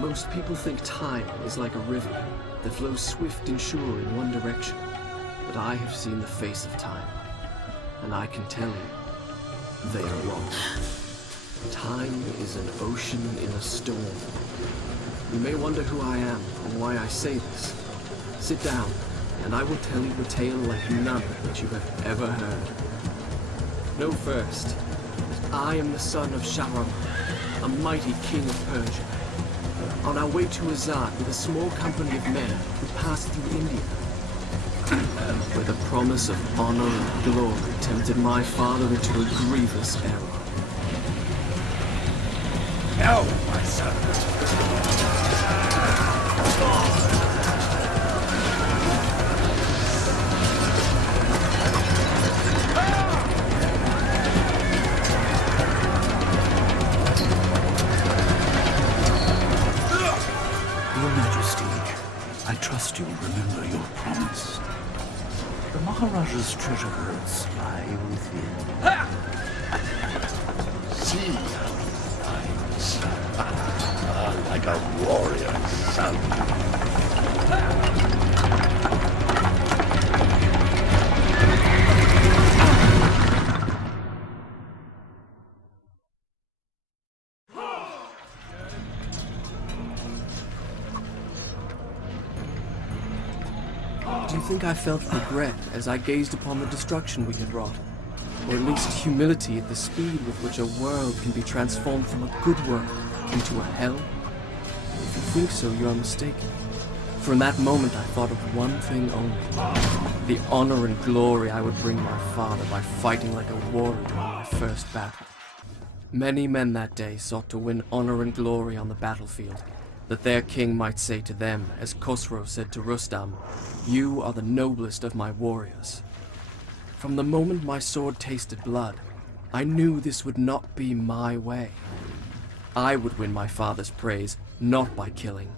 Most people think time is like a river that flows swift and sure in one direction. But I have seen the face of time, and I can tell you, they are wrong. Time is an ocean in a storm. You may wonder who I am and why I say this. Sit down, and I will tell you a tale like none that you have ever heard. Know first that I am the son of Shahram, a mighty king of Persia. On our way to Azad with a small company of men who passed through India, where the promise of honor and glory tempted my father into a grievous error. Now, my son. Your Majesty, I trust you'll remember your promise. The Maharaja's treasure hoards lie within. See how he fights. Like a warrior's son. Do you think I felt regret as I gazed upon the destruction we had wrought? Or at least humility at the speed with which a world can be transformed from a good world into a hell? If you think so, you are mistaken. For in that moment I thought of one thing only. The honor and glory I would bring my father by fighting like a warrior in my first battle. Many men that day sought to win honor and glory on the battlefield, that their king might say to them, as Khosrow said to Rustam, "You are the noblest of my warriors." From the moment my sword tasted blood, I knew this would not be my way. I would win my father's praise, not by killing,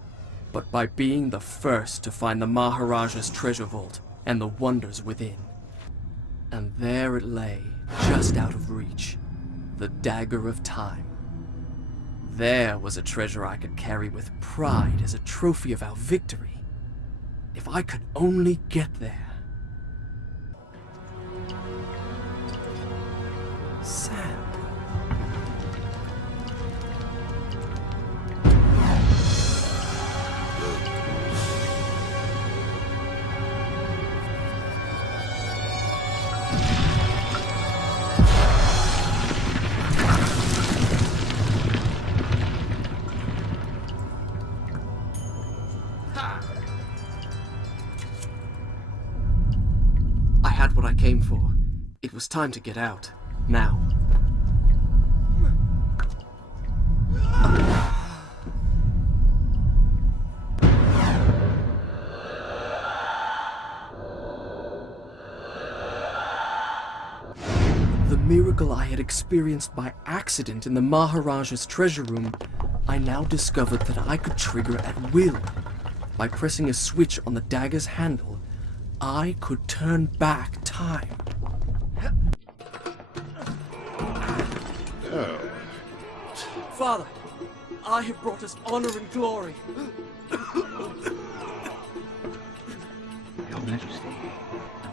but by being the first to find the Maharaja's treasure vault and the wonders within. And there it lay, just out of reach, the dagger of time. There was a treasure I could carry with pride as a trophy of our victory. If I could only get there. Sand. I had what I came for. It was time to get out. Now. The miracle I had experienced by accident in the Maharaja's treasure room, I now discovered that I could trigger at will. By pressing a switch on the dagger's handle, I could turn back time. Oh. Father, I have brought us honor and glory. Your Majesty,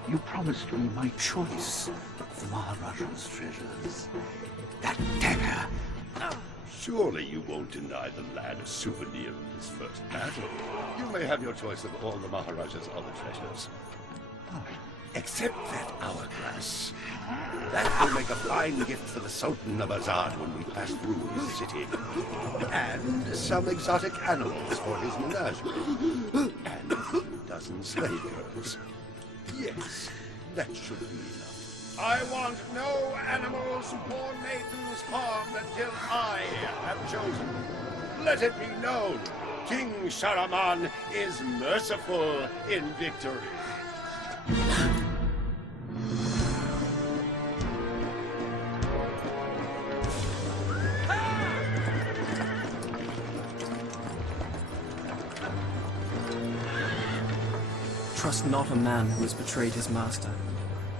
you promised me my choice of the Maharaja's treasures. That dagger. Surely you won't deny the lad a souvenir of his first battle. You may have your choice of all the Maharaja's other treasures. Except that hourglass. That will make a fine gift for the Sultan of Azad when we pass through his city. And some exotic animals for his menagerie. And a few dozen slave girls. Yes, that should be enough. I want no animals or maidens harmed until I have chosen. Let it be known, King Shahraman is merciful in victory. Trust not a man who has betrayed his master,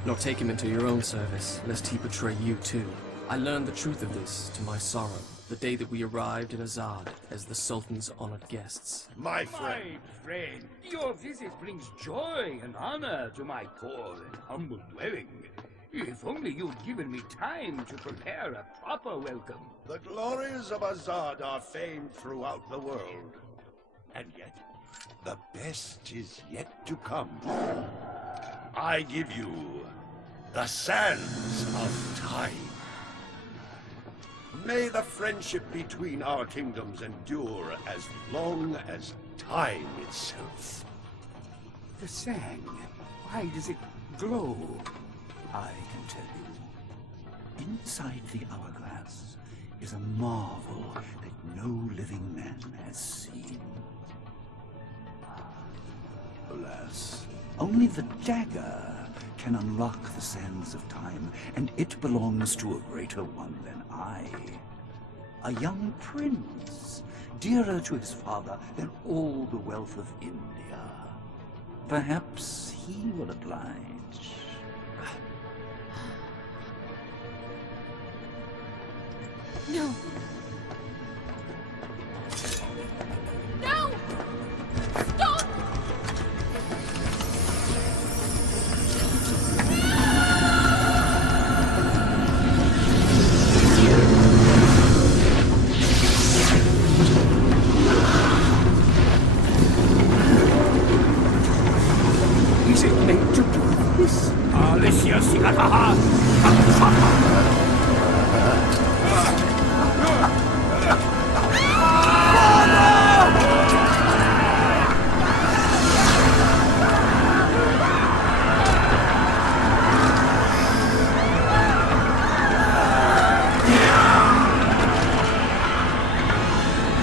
nor take him into your own service, lest he betray you too. I learned the truth of this to my sorrow. the day that we arrived in Azad as the Sultan's honored guests. My friend. My friend, your visit brings joy and honor to my poor and humble dwelling. If only you'd given me time to prepare a proper welcome. The glories of Azad are famed throughout the world. And yet, the best is yet to come. I give you the Sands of Time. May the friendship between our kingdoms endure as long as time itself. The sand, why does it glow? I can tell you. Inside the hourglass is a marvel that no living man has seen. Alas, only the dagger can unlock the sands of time, and it belongs to a greater one than I. A young prince, dearer to his father than all the wealth of India. Perhaps he will oblige. No. No! Stop! Is it meant to do this? Alicia Sigataha!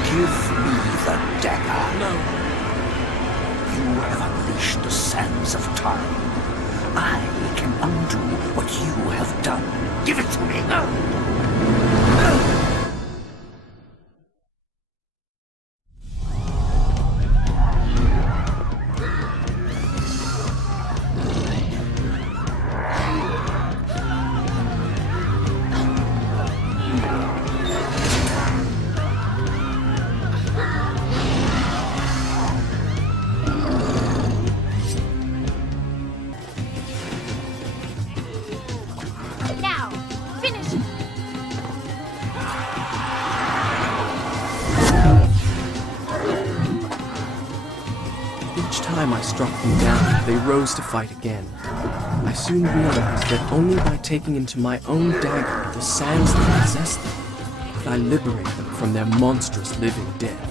Give me the dagger. No. You have unleashed the sands of time. I can undo what you have done. Give it to me. Now! Finish it! Each time I struck them down, they rose to fight again. I soon realized that only by taking into my own dagger the sands that possess them, could I liberate them from their monstrous living death.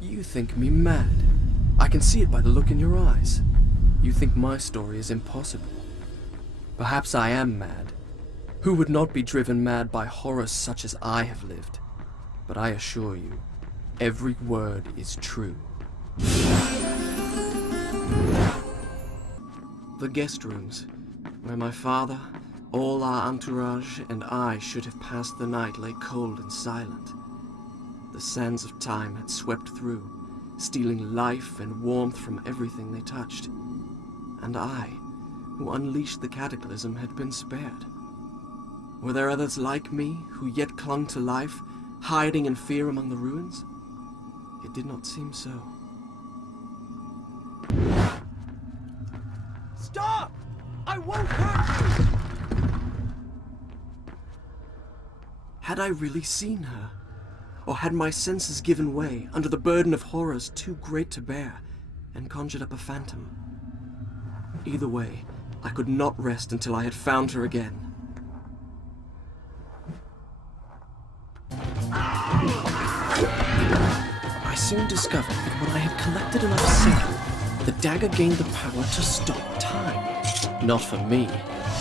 You think me mad. I can see it by the look in your eyes. You think my story is impossible. Perhaps I am mad. Who would not be driven mad by horrors such as I have lived? But I assure you, every word is true. The guest rooms, where my father, all our entourage, and I should have passed the night, lay cold and silent. The sands of time had swept through, stealing life and warmth from everything they touched. And I, who unleashed the cataclysm, had been spared. Were there others like me, who yet clung to life, hiding in fear among the ruins? It did not seem so. Stop! I won't hurt you! Had I really seen her? Or had my senses given way under the burden of horrors too great to bear, and conjured up a phantom? Either way, I could not rest until I had found her again. I soon discovered that when I had collected enough sand, the dagger gained the power to stop time. Not for me,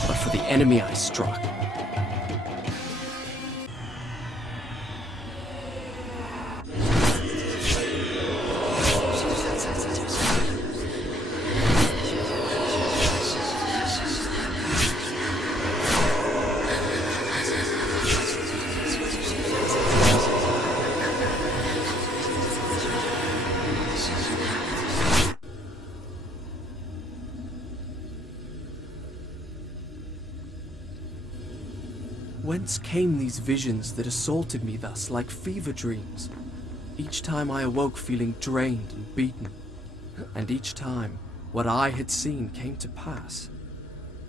but for the enemy I struck. Whence came these visions that assaulted me thus like fever dreams? Each time I awoke feeling drained and beaten, and each time what I had seen came to pass,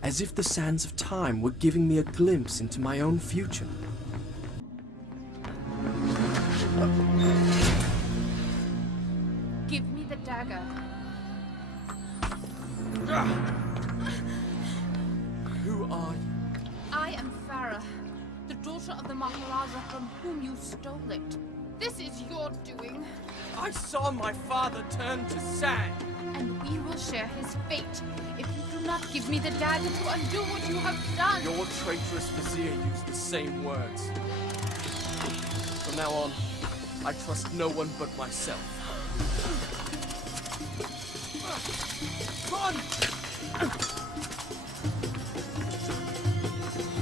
as if the sands of time were giving me a glimpse into my own future. Give me the dagger. Who are you? I am Farah, the daughter of the Maharaja from whom you stole it. This is your doing, I saw my father turn to sand. and we will share his fate if you do not give me the dagger to undo what you have done. Your traitorous vizier used the same words. From now on, I trust no one but myself. Run!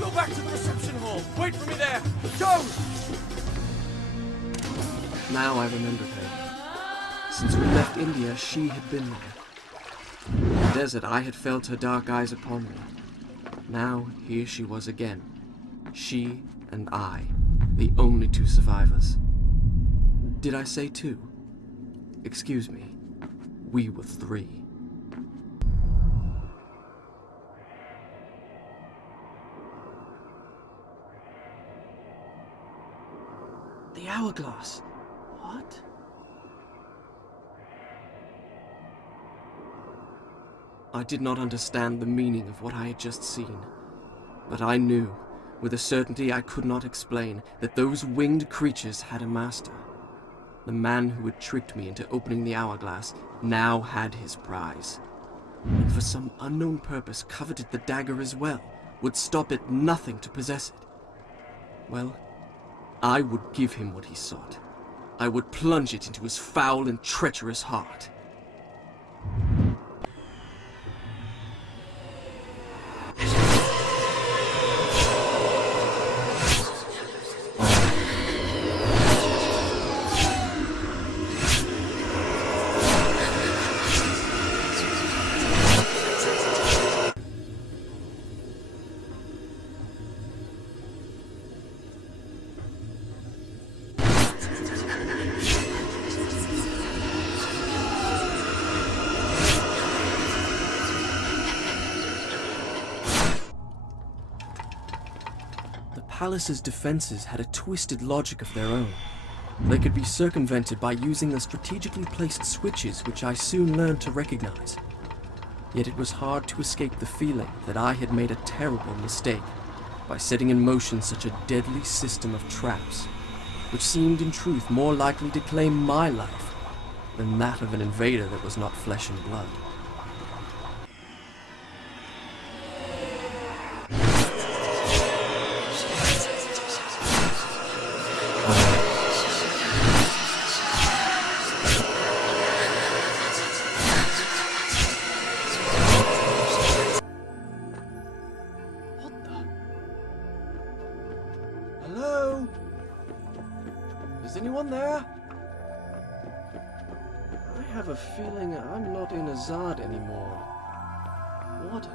Go back to the reception hall! Wait for me there! Go! Now I remembered her. Since we left India, she had been there. In the desert, I had felt her dark eyes upon me. Now, here she was again. She and I, the only two survivors. Did I say two? Excuse me. We were three. The hourglass. What? I did not understand the meaning of what I had just seen, but I knew, with a certainty I could not explain, that those winged creatures had a master. The man who had tricked me into opening the hourglass now had his prize, and for some unknown purpose coveted the dagger as well, would stop at nothing to possess it. Well, I would give him what he sought. I would plunge it into his foul and treacherous heart. The palace's defenses had a twisted logic of their own. They could be circumvented by using the strategically placed switches which I soon learned to recognize. Yet it was hard to escape the feeling that I had made a terrible mistake by setting in motion such a deadly system of traps, which seemed in truth more likely to claim my life than that of an invader that was not flesh and blood. Hello? Is anyone there? I have a feeling I'm not in Azad anymore. Water.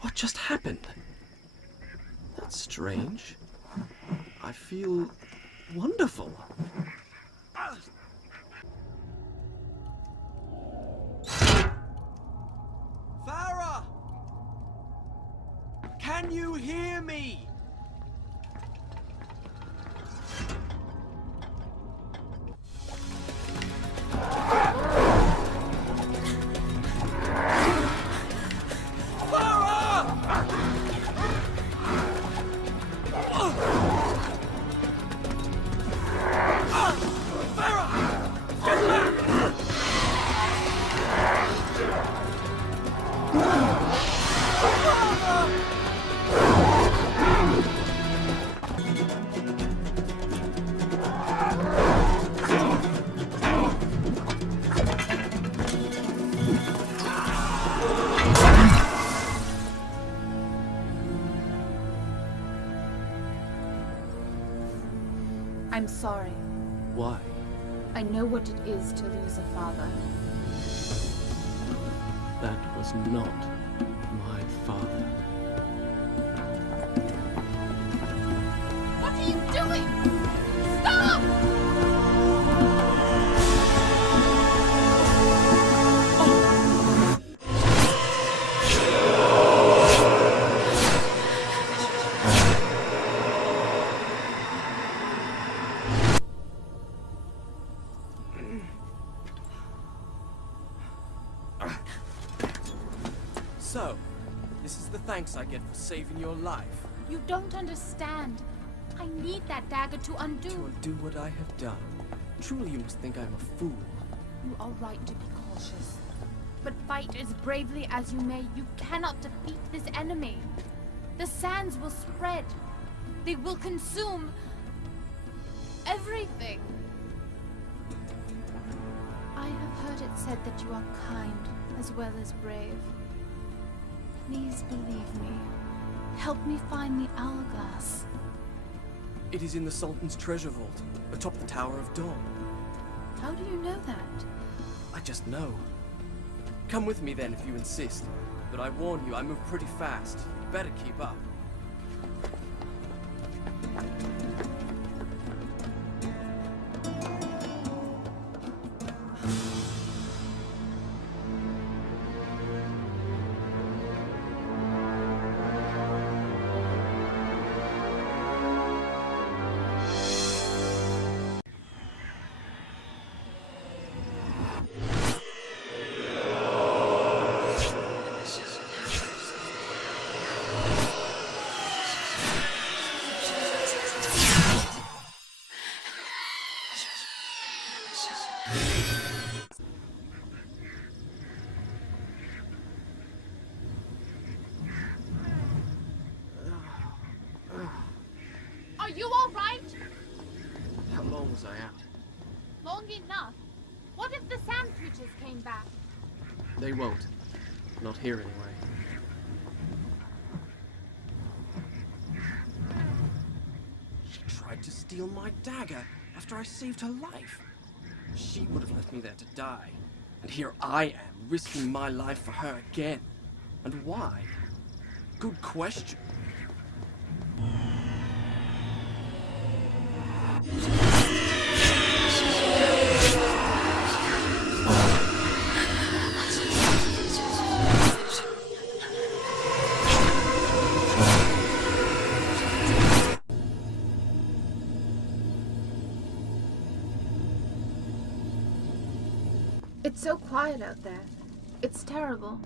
What just happened? That's strange. I feel wonderful. Can you hear me? I'm sorry. Why? I know what it is to lose a father. That was not my father. What are you doing? Stop! So, this is the thanks I get for saving your life. You don't understand. I need that dagger to undo. To undo what I have done. Truly you must think I'm a fool. You are right to be cautious. But fight as bravely as you may, you cannot defeat this enemy. The sands will spread. They will consume everything. I have heard it said that you are kind as well as brave. Please believe me. Help me find the hourglass. It is in the Sultan's treasure vault, atop the Tower of Dawn. How do you know that? I just know. Come with me then if you insist. But I warn you, I move pretty fast. You better keep up. Are you all right? How long was I out? Long enough. What if the sand creatures came back? They won't. Not here anyway. She tried to steal my dagger after I saved her life. She would have left me there to die. And here I am, risking my life for her again. And why? Good question. It's so quiet out there. It's terrible.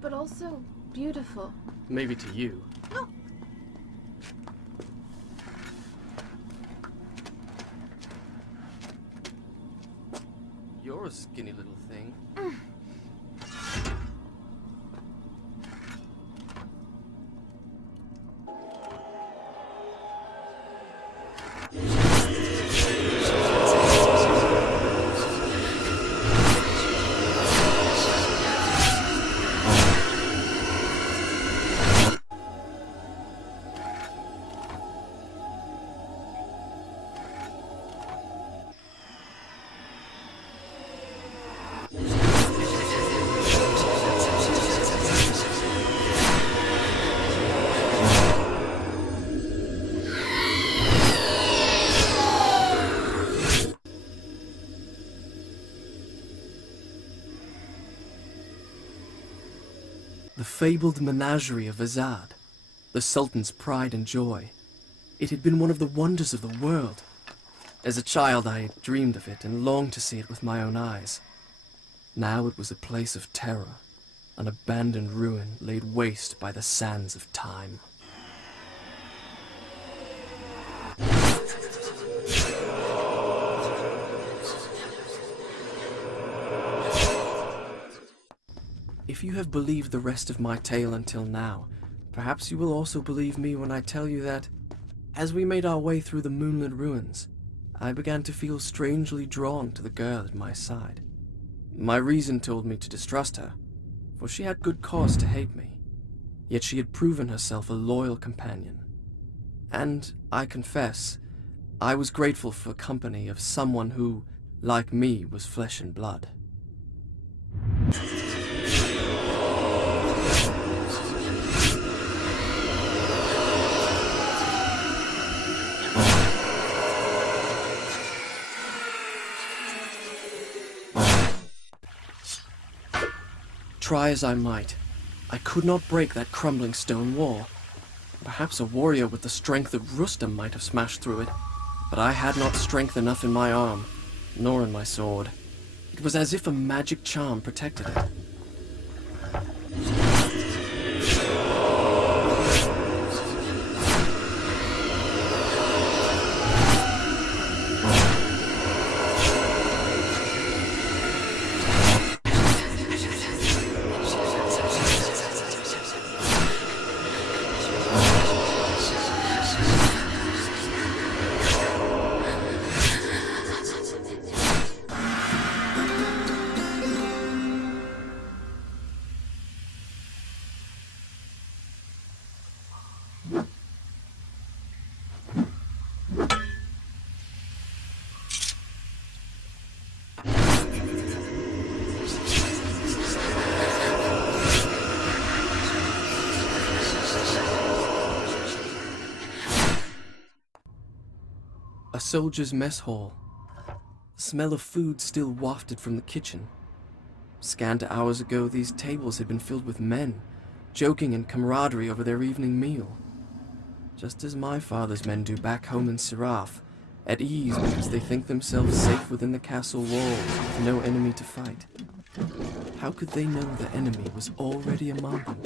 But also beautiful. Maybe to you. Look! You're a skinny little thing. The fabled menagerie of Azad. the Sultan's pride and joy. It had been one of the wonders of the world. As a child, I had dreamed of it and longed to see it with my own eyes. Now it was a place of terror, an abandoned ruin laid waste by the sands of time. If you have believed the rest of my tale until now, perhaps you will also believe me when I tell you that, as we made our way through the moonlit ruins, I began to feel strangely drawn to the girl at my side. My reason told me to distrust her, for she had good cause to hate me, yet she had proven herself a loyal companion. And, I confess, I was grateful for the company of someone who, like me, was flesh and blood. Try as I might, I could not break that crumbling stone wall. Perhaps a warrior with the strength of Rustam might have smashed through it, but I had not strength enough in my arm, nor in my sword. It was as if a magic charm protected it. A soldier's mess hall. The smell of food still wafted from the kitchen. Scant hours ago, these tables had been filled with men, joking in camaraderie over their evening meal. Just as my father's men do back home in Siraf, at ease because they think themselves safe within the castle walls with no enemy to fight. How could they know the enemy was already among them?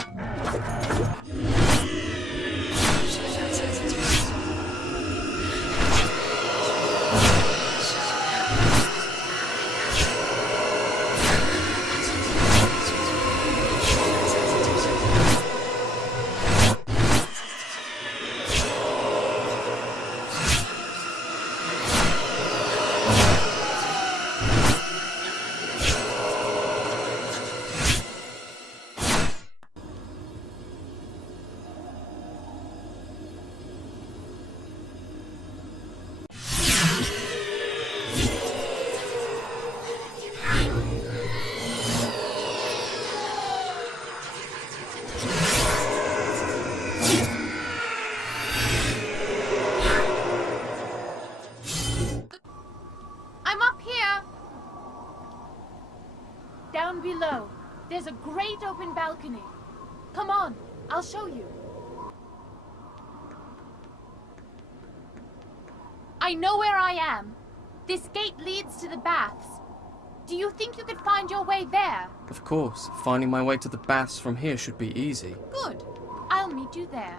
Down below, there's a great open balcony. Come on, I'll show you. I know where I am. This gate leads to the baths. Do you think you could find your way there? Of course, finding my way to the baths from here should be easy. Good. I'll meet you there.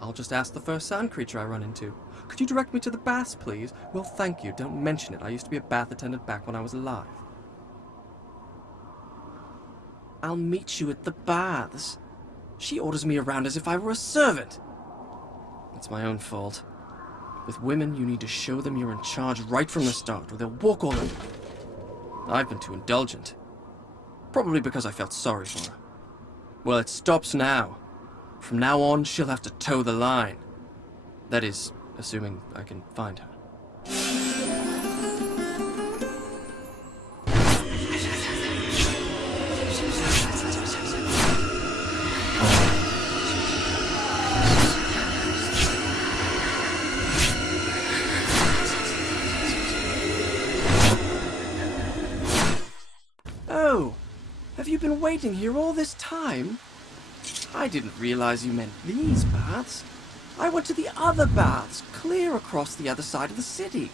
I'll just ask the first sand creature I run into. Could you direct me to the baths, please? Well, thank you. Don't mention it. I used to be a bath attendant back when I was alive. I'll meet you at the baths. She orders me around as if I were a servant. It's my own fault. With women, you need to show them you're in charge right from the start, or they'll walk all over you. I've been too indulgent. Probably because I felt sorry for her. Well, it stops now. From now on, she'll have to toe the line. That is, assuming I can find her. you been waiting here all this time? I didn't realize you meant these baths. I went to the other baths, clear across the other side of the city.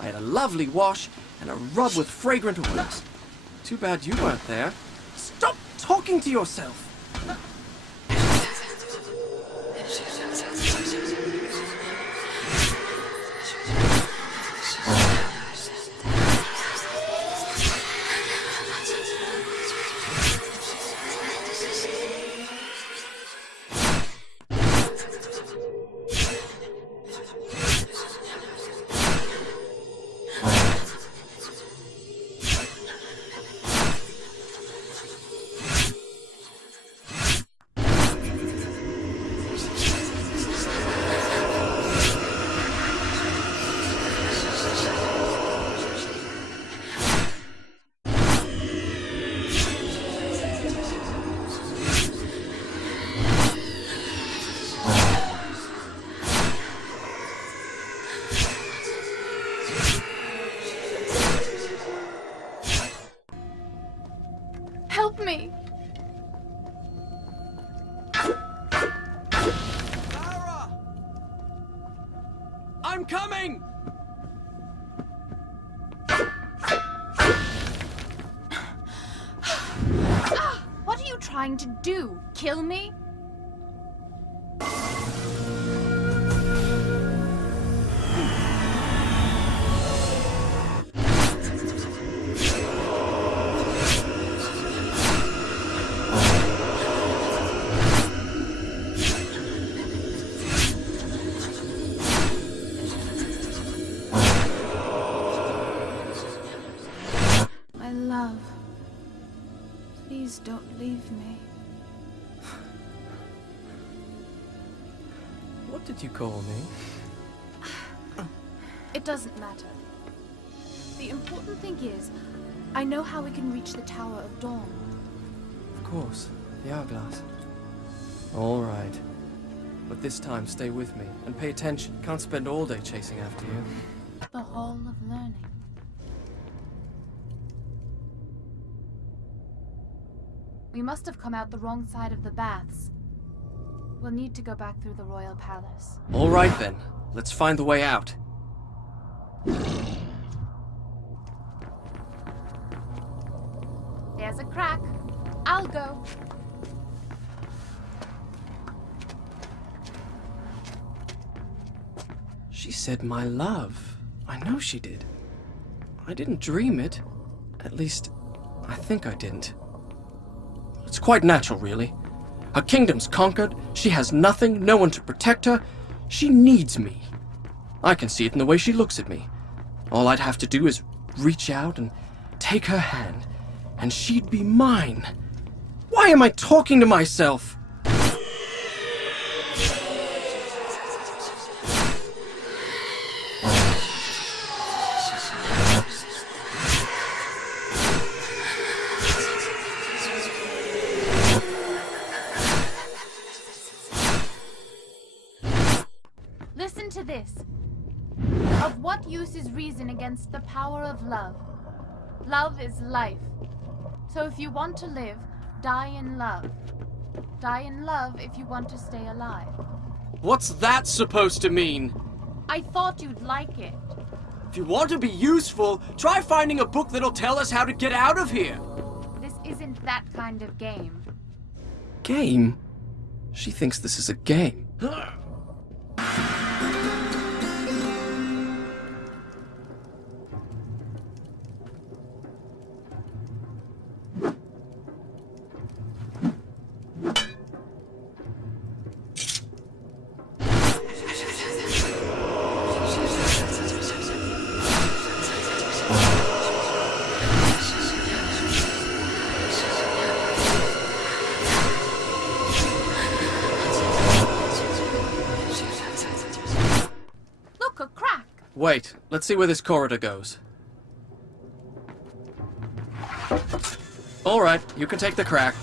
I had a lovely wash and a rub with fragrant oils. Too bad you weren't there. Stop talking to yourself! Help me! Lara! I'm coming! What are you trying to do? Kill me? My love, please don't leave me. What did you call me? It doesn't matter. The important thing is, I know how we can reach the Tower of Dawn. Of course, the hourglass. All right. But this time, stay with me and pay attention. Can't spend all day chasing after you. The Hall of Learning. We must have come out the wrong side of the baths. We'll need to go back through the Royal Palace. All right then. Let's find the way out. There's a crack. I'll go. She said my love. I know she did. I didn't dream it. At least, I think I didn't. It's quite natural, really. Her kingdom's conquered, she has nothing, no one to protect her. She needs me. I can see it in the way she looks at me. All I'd have to do is reach out and take her hand, and she'd be mine. Why am I talking to myself? Listen to this. Of what use is reason against the power of love? Love is life. So if you want to live, die in love. Die in love if you want to stay alive. What's that supposed to mean? I thought you'd like it. If you want to be useful, try finding a book that'll tell us how to get out of here. This isn't that kind of game. Game? She thinks this is a game. Look, a crack. Wait, let's see where this corridor goes. All right, you can take the crack.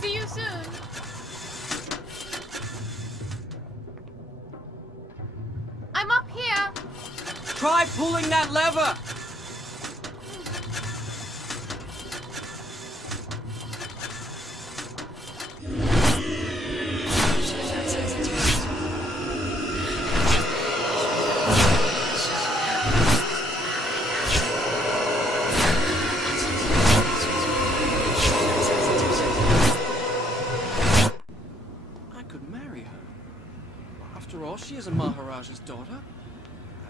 See you soon. I'm up here. Try pulling that lever! was a Maharaja's daughter.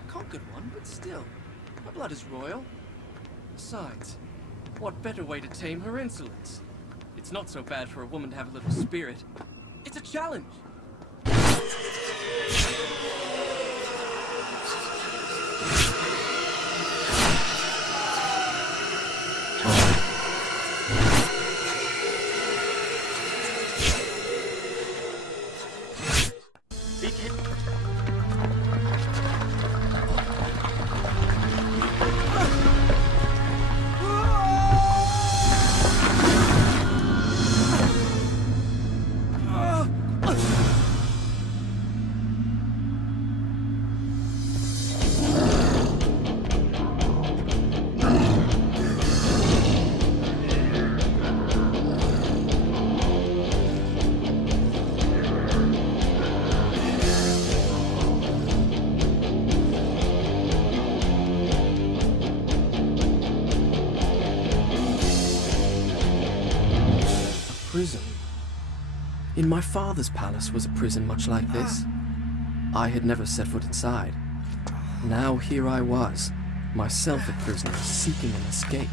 A conquered one, but still. Her blood is royal. Besides, what better way to tame her insolence? It's not so bad for a woman to have a little spirit. It's a challenge! Prison. In my father's palace was a prison much like this. I had never set foot inside. Now here I was, myself a prisoner, seeking an escape.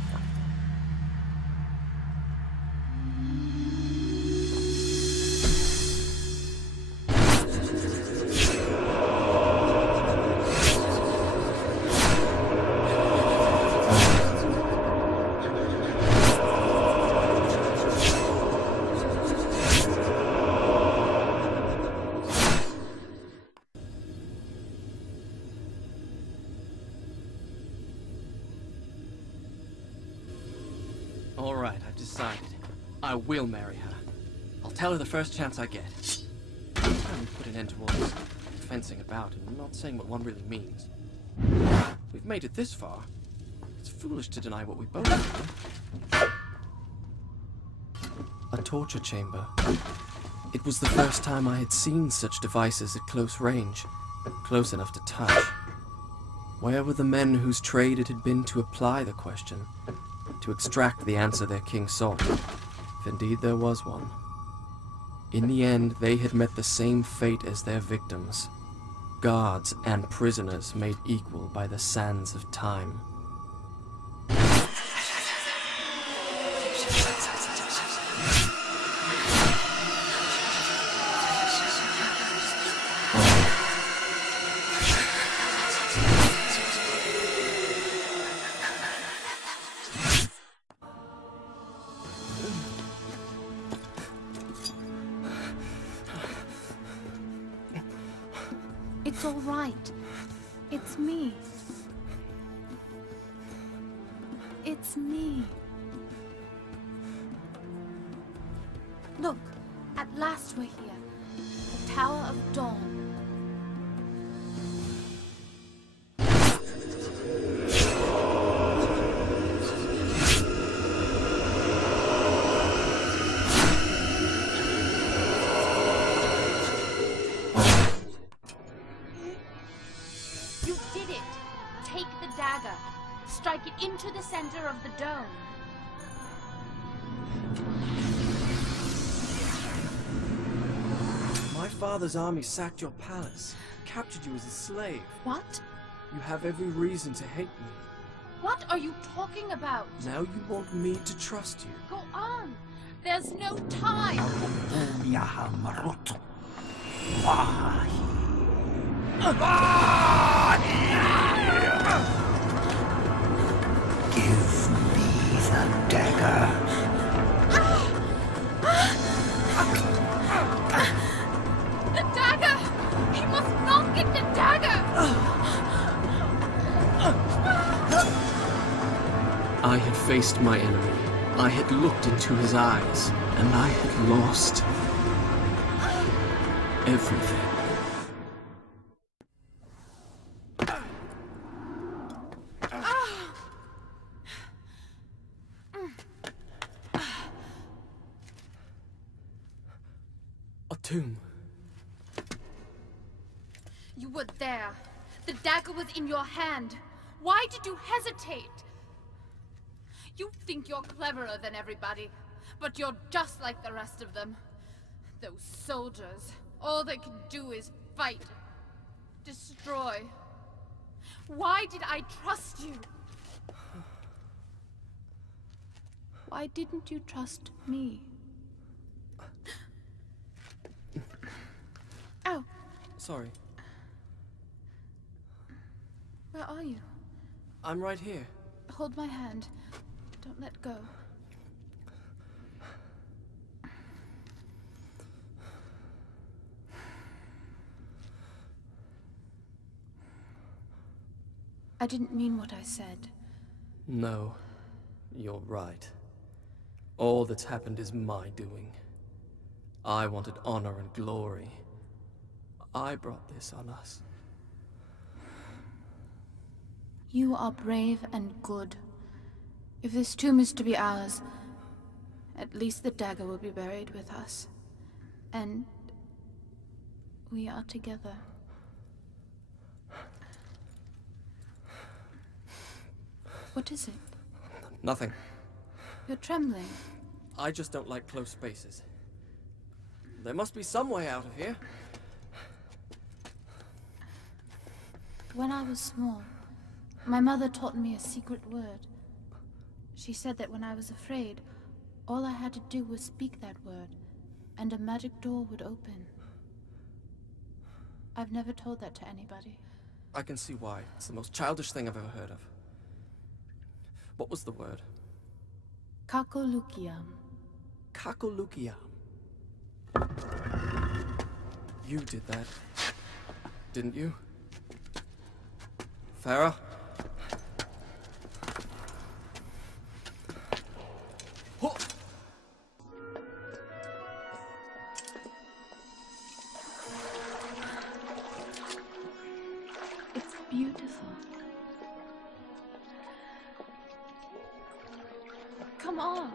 All right, I've decided. I will marry her. I'll tell her the first chance I get. It's time we put an end to all this fencing about and not saying what one really means. We've made it this far. It's foolish to deny what we both know. A torture chamber. It was the first time I had seen such devices at close range, close enough to touch. Where were the men whose trade it had been to apply the question? To extract the answer their king sought, if indeed there was one. In the end, they had met the same fate as their victims. Guards and prisoners made equal by the sands of time. It's all right. It's me. It's me. Look, at last we're here. The Tower of Dawn. You did it! Take the dagger. Strike it into the center of the dome. My father's army sacked your palace, captured you as a slave. What? You have every reason to hate me. What are you talking about? Now you want me to trust you. Go on! There's no time! Give me the dagger. The dagger! He must not get the dagger! I had faced my enemy. I had looked into his eyes, and I had lost everything. A tomb. You were there. The dagger was in your hand. Why did you hesitate? You think you're cleverer than everybody, but you're just like the rest of them. Those soldiers, all they can do is fight. boy. Why did I trust you? Why didn't you trust me? Ow! Sorry. Where are you? I'm right here. Hold my hand. Don't let go. I didn't mean what I said. No, you're right. All that's happened is my doing. I wanted honor and glory. I brought this on us. You are brave and good. If this tomb is to be ours, at least the dagger will be buried with us. And we are together. What is it? Nothing. You're trembling. I just don't like close spaces. There must be some way out of here. When I was small, my mother taught me a secret word. She said that when I was afraid, all I had to do was speak that word, and a magic door would open. I've never told that to anybody. I can see why. It's the most childish thing I've ever heard of. What was the word? Kakolukiam. Kakolukiam. You did that, didn't you? Farah? Oh! It's beautiful. Come on.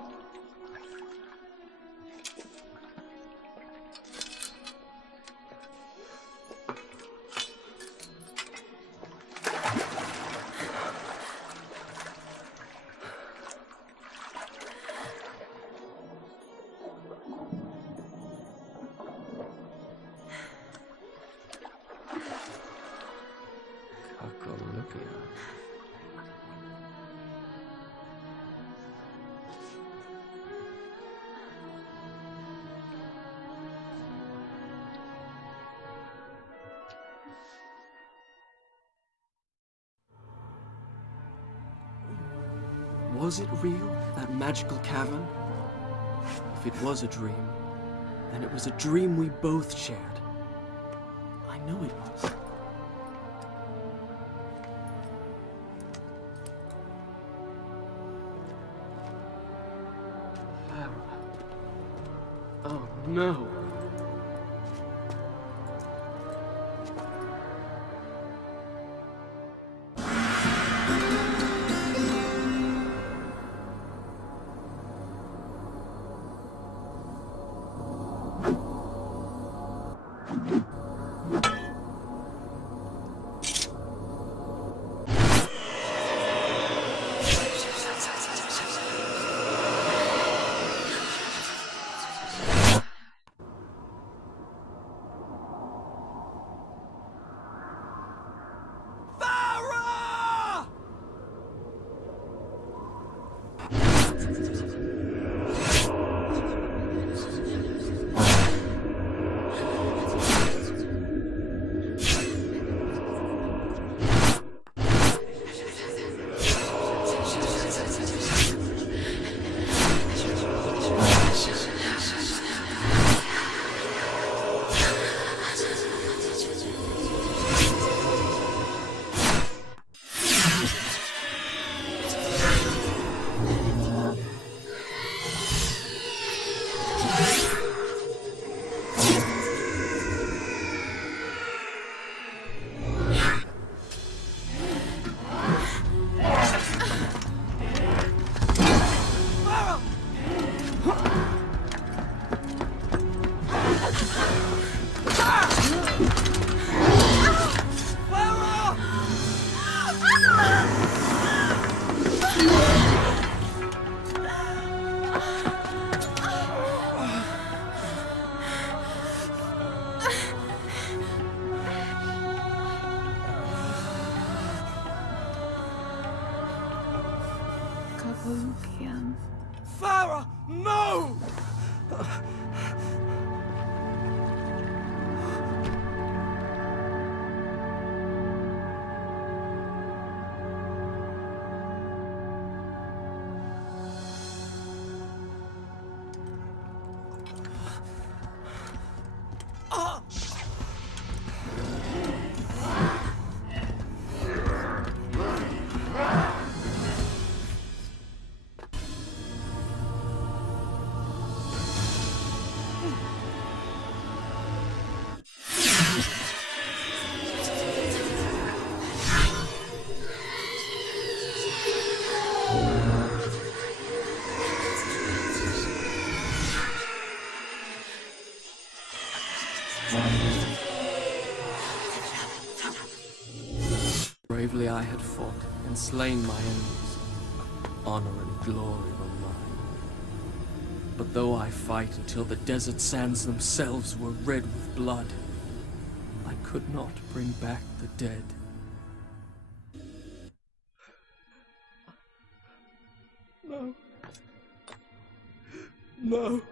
Was it real, that magical cavern? If it was a dream, then it was a dream we both shared. I know it was. Farah. Oh no. Farah, no! Bravely I had fought and slain my enemies. Honor and glory were mine. But though I fight until the desert sands themselves were red with blood, I could not bring back the dead. No. No.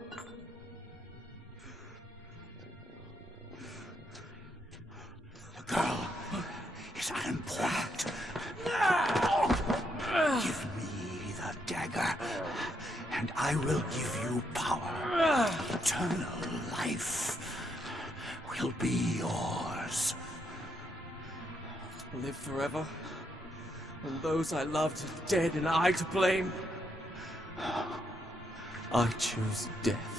The girl is unimportant. Give me the dagger, and I will give you power. Eternal life will be yours. Live forever, and those I loved are dead and I to blame. I choose death.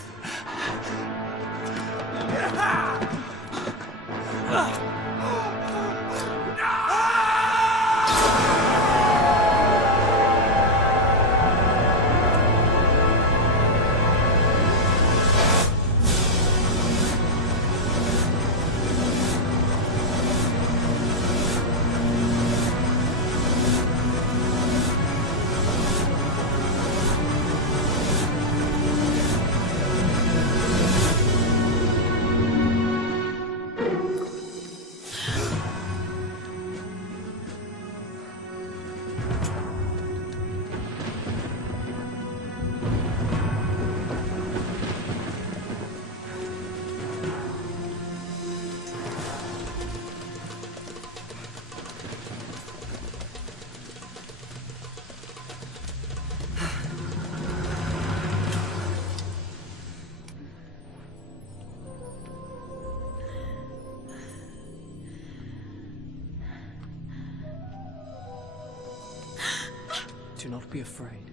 Do not be afraid.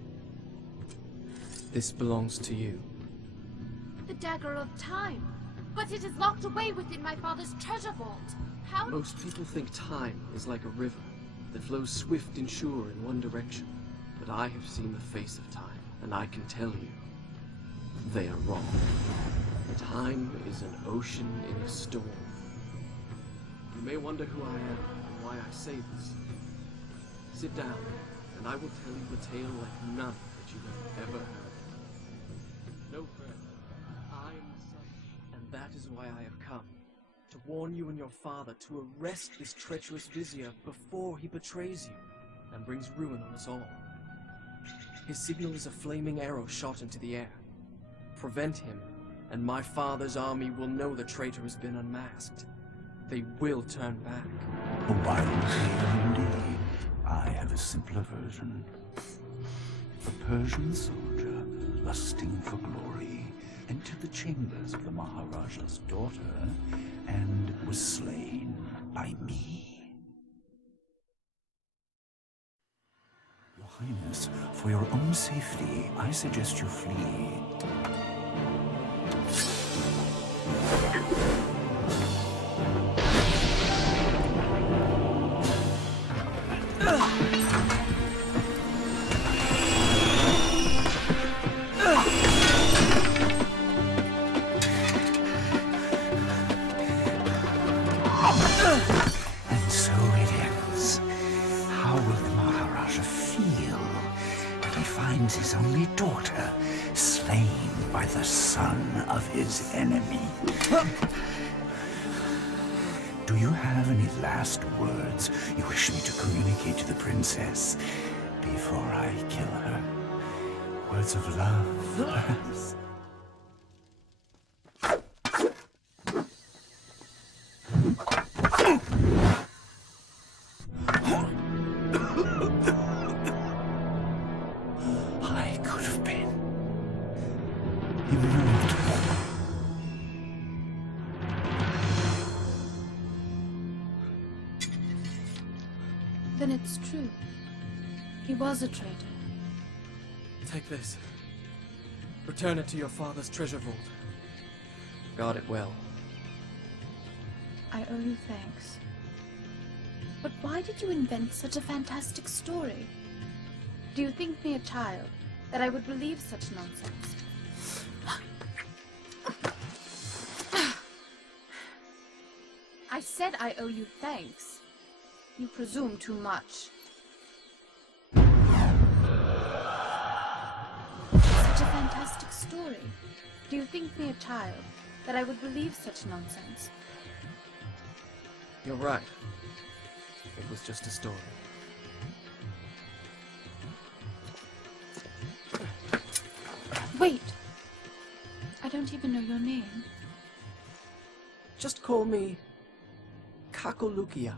This belongs to you. The dagger of time. But it is locked away within my father's treasure vault. How? Most people think time is like a river that flows swift and sure in one direction. But I have seen the face of time, and I can tell you, they are wrong. Time is an ocean in a storm. You may wonder who I am and why I say this. Sit down, and I will tell you a tale like none that you have ever heard. No further. I am the sun, and that is why I have come. To warn you and your father to arrest this treacherous vizier before he betrays you and brings ruin on us all. His signal is a flaming arrow shot into the air. Prevent him, and my father's army will know the traitor has been unmasked. They will turn back. A wild tale indeed. I have a simpler version. A Persian soldier, lusting for glory, entered the chambers of the Maharaja's daughter and was slain by me. Your Highness, for your own safety, I suggest you flee. And so it ends. How will the Maharaja feel when he finds his only daughter slain by the son of his enemy? Do you have any last words you wish me to communicate to the princess before I kill her? Words of love, perhaps. I could have been immortal. Then it's true. He was a traitor. Take this. Return it to your father's treasure vault. Guard it well. I owe you thanks. But why did you invent such a fantastic story? Do you think me a child, that I would believe such nonsense? I said I owe you thanks. You presume too much. Such a fantastic story. Do you think me a child, that I would believe such nonsense? You're right. It was just a story. Wait! I don't even know your name. Just call me Kakolukia.